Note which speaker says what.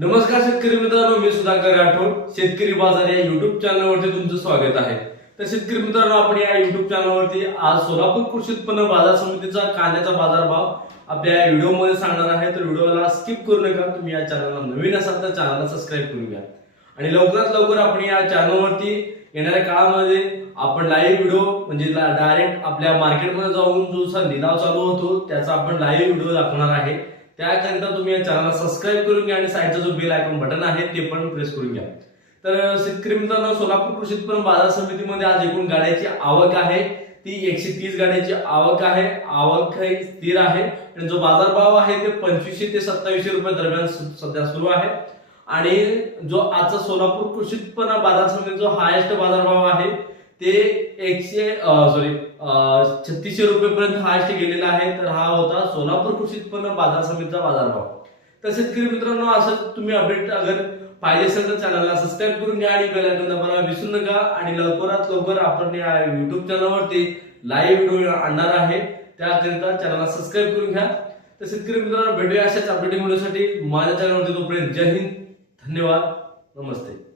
Speaker 1: नमस्कार शेतकरी मित्रांनो मी सुधाकर राठोड शेतकरी बाजार या युट्यूब चॅनलवरती तुमचं स्वागत आहे. तर शेतकरी मित्रांनो आपण या युट्यूब चॅनलवरती आज सोलापूर कृषी उत्पन्न बाजार समितीचा कांद्याचा बाजारभाव आपल्या या व्हिडिओमध्ये सांगणार आहे. तर व्हिडिओला स्किप करू नका. तुम्ही या चॅनलला नवीन असाल तर चॅनलला सबस्क्राईब करून घ्या. आणि लवकरात लवकर आपण या चॅनलवरती येणाऱ्या काळामध्ये आपण लाईव्ह व्हिडिओ म्हणजे डायरेक्ट आपल्या मार्केटमध्ये जाऊन जो लिलाव चालू होतो त्याचा आपण लाईव्ह व्हिडिओ दाखवणार आहे. त्याकरिता तुम्ही या चॅनलला सबस्क्राईब करून घ्या आणि साईडचा जो बेल आयकॉन बटन आहे ते पण प्रेस करून घ्या. तर शेतकरी मित्रांनो सोलापूर कृषी उत्पन्न बाजार समितीमध्ये आज एकूण गाड्याची आवक आहे. ती एकशे तीस गाड्याची आवक आहे. आवक ही स्थिर आहे. आणि जो बाजारभाव आहे ते पंचवीसशे ते सत्तावीसशे रुपये दरम्यान सध्या सुरू आहे. आणि जो आजचा सोलापूर कृषी उत्पन्न बाजार समिती जो हायेस्ट बाजारभाव आहे ते एकशे सॉरी छत्तीसशे रुपयेपर्यंत हायस्ट गेलेला आहे. तर हा होता सोलापूर कृषी उत्पन्न बाजार समितीचा बाजारभाव. तर शेतकरी मित्रांनो असं तुम्ही अपडेट अगर पाहिजे असेल तर चॅनलला सबस्क्राईब करून घ्या आणि बेल आयकॉन दाबायला विसरू नका. आणि लवकरात लवकर आपण या युट्यूब चॅनलवरती लाईव्ह व्हिडिओ आणणार आहे. त्याकरिता चॅनलला सबस्क्राईब करून घ्या. तर शेतकरी मित्रांनो भेटूया अशाच अपडेटिंग व्हिडिओसाठी माझ्या चॅनलवरती तोपर्यंत जय हिंद. धन्यवाद. नमस्ते.